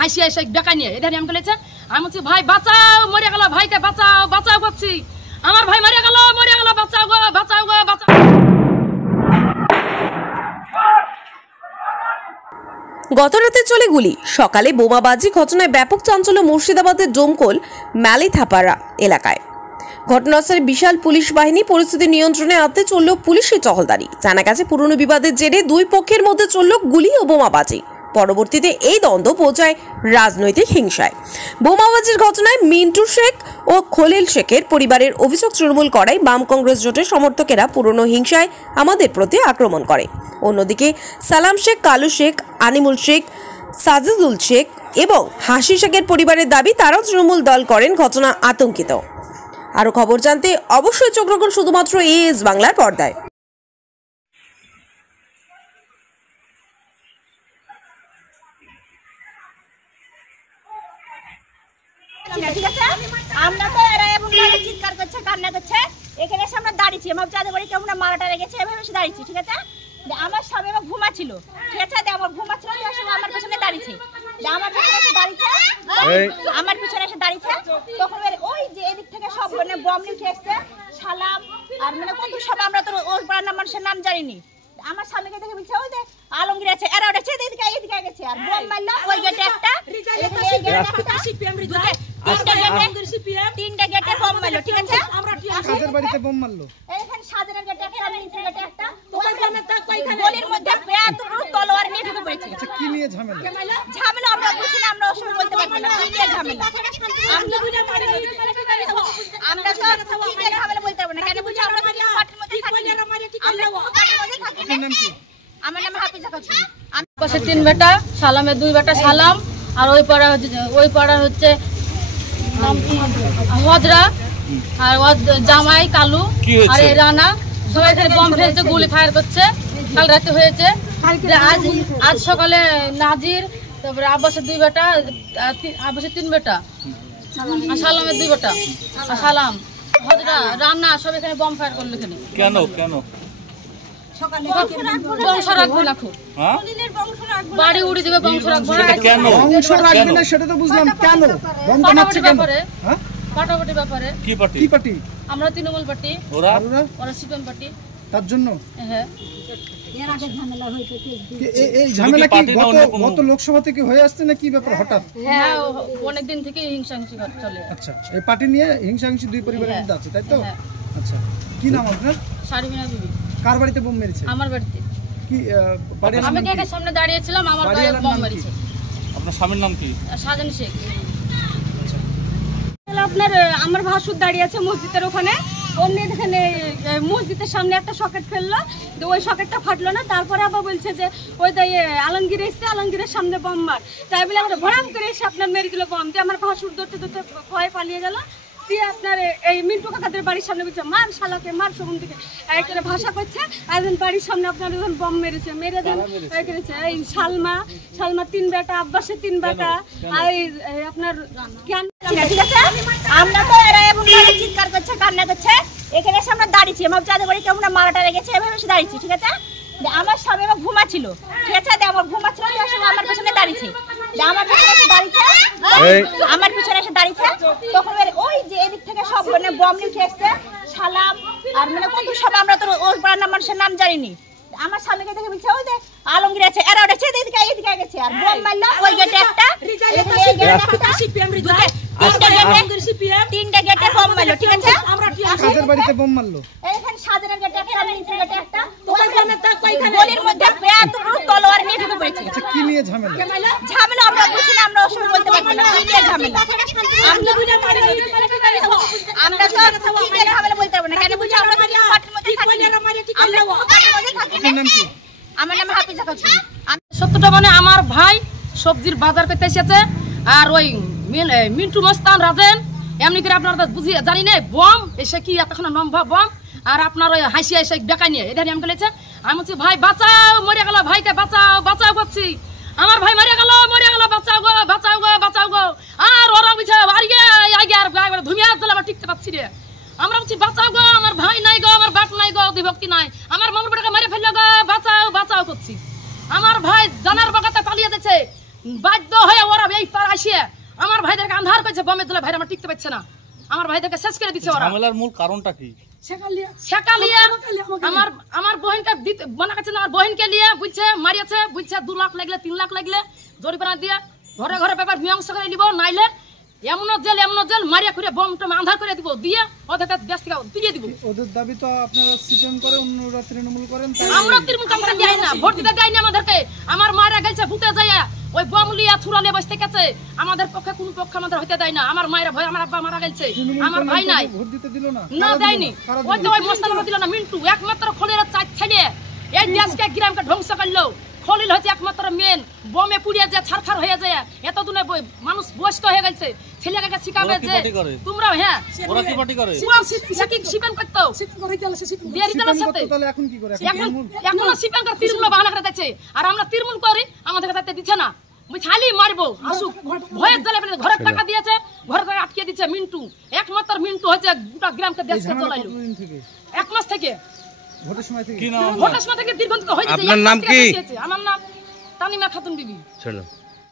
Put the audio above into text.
হাসি হাসি বেকা নিয়ে এটা আমি বলেছে। আমি বলছি ভাই বাঁচাও, মরে গেল, ভাইকে বাঁচাও বাঁচাও করছি, আমার ভাই মরে গেল বাঁচাও গো বাঁচাও গো বাঁচাও। গতরাতে চলে গুলি, সকালে বোমাবাজি ঘটনায় ব্যাপক চাঞ্চল্য মুর্শিদাবাদের ডোমকল ম্যালিথাপাড়া এলাকায়। ঘটনাস্থলে বিশাল পুলিশ বাহিনী, পরিস্থিতি নিয়ন্ত্রণে আনতে চলল পুলিশের টহলদারি। জানা গেছে পুরনো বিবাদের জেরে দুই পক্ষের মধ্যে চলল গুলি ও বোমাবাজি। পরবর্তীতে এই দ্বন্দ্ব পৌঁছায় রাজনৈতিক হিংসায়। বোমাবাজির ঘটনায় মিন্টু শেখ ও খলিল শেখের পরিবারের অভিযোগ, তৃণমূল করায় বাম কংগ্রেস জোটের সমর্থকেরা পুরনো হিংসায় আমাদের প্রতি আক্রমণ করে। অন্যদিকে সালাম শেখ, কালু শেখ, আনিমুল শেখ, সাজিদুল শেখ এবং হাসি শেখের পরিবারের দাবি তারাও তৃণমূল দল করেন। ঘটনা আতঙ্কিত। আরও খবর জানতে অবশ্যই চোখ রাখুন শুধুমাত্র এএস বাংলার পর্দায়। ঠিক আছে, আমরা তো এরা এবং চিৎকার করছে, কান্না করছে, এখানে এসে আমরা দাঁড়িয়েছি। আমার যাদের বাড়ি কেমন মারাটা লেগেছে এভাবে এসে দাঁড়িয়েছি। ঠিক আছে, আমার স্বামী আমার ঘুমাচ্ছিল। ঠিক আছে, আমার ঘুমাচ্ছিল, আমার পেছনে দাঁড়িয়েছে, আমার পেছনে এসে দাঁড়িয়েছে, আমার পিছনে এসে দাঁড়িয়েছে। তখন ওই যে এদিক থেকে সব মানে বম উঠে এসছে, সালাম আর মানে কত সব, আমরা তো ওই পাড়ার মানুষের নাম জানিনি। আমার স্বামীকে দেখে বলছে ওই যে আলমগীর আছে, এরা উঠেছে, এদিকে গেছে, আর বম মারলো ওই গেটে একটা, তিনটা গেটে বম মারলো। ঠিক আছে, কাদের বাড়িতে বম মারলো? এখানে সাজানের গেটে একটা, মিন্টুর গেটে একটা, গলির মধ্যে তলোয়ার নিয়ে ঢুকে পড়েছে। আচ্ছা, কি নিয়ে ঝামেলা? ঝামেলা আমরা বুঝি না, আমরা অসুবিধা বলতে পারবো না কি নিয়ে ঝামেলা। আমরা তো কি নিয়ে ঝামেলা বলতে পারবো না, কেন বুঝি আমরা পার্টির মধ্যে থাকি, আমরা পার্টির মধ্যে থাকি না। আমার নাম হাফিজা খাতুন। পাশে 3 বেটা, সালামের 2 বেটা সালাম, আর ওই পাড়া হচ্ছে হজরা, আর জামাই কালু আর রানা, সবাই এখানে বম ফেলছে, গুলি ফায়ার করছে। কাল রাতে হয়েছে, আজ সকালে নাজির, তারপরে আব্বাসের 2 বেটা, আব্বাসের 3 বেটা, আর সালামের 2 বেটা, সালাম হজরা রান্না সব এখানে বম ফায়ার করলো। এখানে কেন বংশ রাখবো না, খুব বাড়ি উড়ে দিবে, বংশ রাখবো না। বংশ রাখবে না সেটা তো বুঝলাম, কেন বম বানাচ্ছে কেন? হ্যাঁ, পাটাপাটি ব্যাপারে। কি পার্টি? আমরা তৃণমূল পার্টি, ওরা সিপিএম পার্টি। তার জন্য হ্যাঁ, এই ঝামেলা কি গত লোকসভা থেকে হয়ে আসছে না কি ব্যাপার হঠাৎ? হ্যাঁ, অনেকদিন থেকে হিংসাহিংসি চলে। আচ্ছা, এই পার্টি নিয়ে হিংসাহিংসি দুই পরিবারের মধ্যে আছে, তাই তো? আচ্ছা, কি নাম আপনার? শারমিনা বিবি। কার বাড়িতে বোম মেরেছে? আমার বাড়িতে। কি বাড়ির নাম? আমি গেটের সামনে দাঁড়িয়েছিলাম, আমার গায়ে বোম মেরেছে। আপনার স্বামীর নাম কি? সাজান শেখ। আপনার আমার ভাসুর দাঁড়িয়ে আছে মসজিদের ওখানে, অন্য এখানে মসজিদের সামনে একটা সকেট ফেললো, ওই সকেটটা ফাটলো না। তারপরে আবার বলছে যে ওই আলমগীর এসছে, আলমগীরের সামনে বম মার, তাই বলে আমরা ভরাম করে এসে আপনার মেরে দিল বম দিয়ে। আমার ভাসুর ধরতে ভয়ে পালিয়ে গেল। দিয়ে আপনার এই মিন্টু কাকাদের বাড়ির সামনে বলছে মার শালাকে মার, সবন থেকে একটা ভাষা করছে। একজন বাড়ির সামনে আপনার বম মেরেছে, মেরে দেন করেছে। এই সালমা 3 বেটা, আব্বাসের 3 বেটা, আর আপনার জ্ঞান। ঠিক আছে, আমরা তো এরা এবং চিৎকার করছে, কান্না করছে, এখানে এসে আমরা দাঁড়িয়েছি। আমার যাদের বাড়ি কেমন মারাটা লেগেছে এভাবে এসে দাঁড়িয়েছি। ঠিক আছে, আমার স্বামী আমার ঘুমাচ্ছিল। ঠিক আছে, আমার ঘুমাচ্ছিল, আমার পেছনে দাঁড়িয়েছে, আমার পেছনে এসে দাঁড়িয়েছে, আমার পিছনে এসে দাঁড়িয়েছে। তখন ওই যে এদিক থেকে সব মানে বম উঠে এসছে, সালাম আর মানে কত সব, আমরা তো ওই পাড়ার মানুষের নাম জানিনি। আমার স্বামীকে দেখে বলছে ওই যে আলমগীর আছে, এরা উঠেছে, এদিকে গেছে, আর বম মারলো ওই গেটে একটা, তিনটা গেটে বম মারলো। ঠিক আছে, কাদের বাড়িতে বম মারলো? এখানে সাজানের গেটে একটা, মিন্টুর গেটে একটা, গলির মধ্যে তলোয়ার নিয়ে ঢুকে পড়েছে। আচ্ছা, কি নিয়ে ঝামেলা? ঝামেলা আমরা বুঝি না, আমরা অসুবিধা বলতে পারবো না কি নিয়ে ঝামেলা। আমরা তো কি নিয়ে ঝামেলা বলতে পারবো না, কেন বুঝি আমরা পার্টির মধ্যে থাকি না, আমরা পার্টির মধ্যে থাকি না। আমার নাম হাফিজা খাতুন। সত্যটা মানে আমার ভাই সবজির বাজার করতে এসেছে, আর ওই মিন্টু মস্তান রাজেন এমনি করে আপনার বুঝি জানি না বম এসে কি এতক্ষণ নম্বা বম, আর আপনার ওই হাসি হাসি বেকা নিয়ে এটা আমি বলেছে। আমি বলছি ভাই বাঁচাও, মরে গেল, ভাইকে বাঁচাও বাঁচাও করছি, আমার ভাই মরে গেল বাঁচাও গো বাঁচাও গো বাঁচাও গো। আর ওরা বুঝে আর ধুমিয়া আমার টিকতে পারছি রে। আমরা বলছি বাঁচাও গো, আমার ভাই নাই গো, আমার বাপ নাই গো, বিভক্তি নাই, আমার মামুর বেটাকে মেরে ফেললো গো, বাঁচাও বাঁচাও করছি। আমার ভাই জানার বাগাতে পালিয়ে যাচ্ছে, বাধ্য হয়ে ওরা এই আসিয়ে আমার ভাইদেরকে আন্ধার করেছে, বোমের দলে ভাইরা আমার টিকতে পারছে না, আমার ভাইদেরকে শেষ করে দিচ্ছে ওরা। ঝামেলার মূল কারণটা কি? শেখালিয়া আমার বোনকে মনে করছে না, আমার বোনকে নিয়ে বুঝছে মারিয়েছে, বুঝছে 2 লাখ লাগলে 3 লাখ লাগলে জরিমানা দিয়ে ঘরে ঘরে ব্যাপার মীমাংসা করে নিব, নাইলে এমন জেল মারিয়া করে বম টম আন্ধার করে দিব, দিয়ে ওদের দেশ থেকে দিয়ে দিব। ওদের দাবি তো আপনারা সিপিএম করে, অন্যরা তৃণমূল করেন, তাই আমরা তৃণমূল কামড়ে দেয় না, ভোট দিতে দেয় না আমাদেরকে। আমার মায়েরা গেছে ভূতে যায়, ওই বম লিয়া ছুরা লিয়ে বসতে গেছে, আমাদের পক্ষে কোন পক্ষে আমাদের হইতে দেয় না। আমার মায়েরা ভয়, আমার আব্বা মারা গেছে, আমার ভাই নাই, ভোট দিতে দিল না, না দেয়নি। ওই তো ওই মস্তানরা দিল না, মিন্টু একমাত্র খলির চার ছেলে এই দেশকে গ্রামকে ধ্বংস করলো। খলিল হচ্ছে একমাত্র মেন, বমে পুড়িয়ে যায়, ছারখার হয়ে যায়, এতদিনে মানুষ বয়স্ক হয়ে গেছে, ছেলেকে শিখাবে যে তোমরা হ্যাঁ ওরা কি পার্টি করে? শিপেন করতো তাহলে এখন কি করে? এখন শিপেন করে তৃণমূল বাহানা করে দিচ্ছে, আর আমরা তৃণমূল করি, আমাদের কাছে দিচ্ছে না, খালি মারবো আসুক ভয়ের জ্বালা, ঘরের টাকা দিয়েছে, ঘরে ঘরে আটকে দিচ্ছে। মিন্টু একমাত্র মিন্টু হচ্ছে গোটা গ্রামকে দেশকে চলাইলো 1 মাস থেকে, ভোটের সময় থেকে। কি নাম? ভোটের সময় থেকে দীর্ঘদিন হয়ে গেছে। আপনার নাম কি? আমার নাম তানিমা খাতুন বিবি। চলো।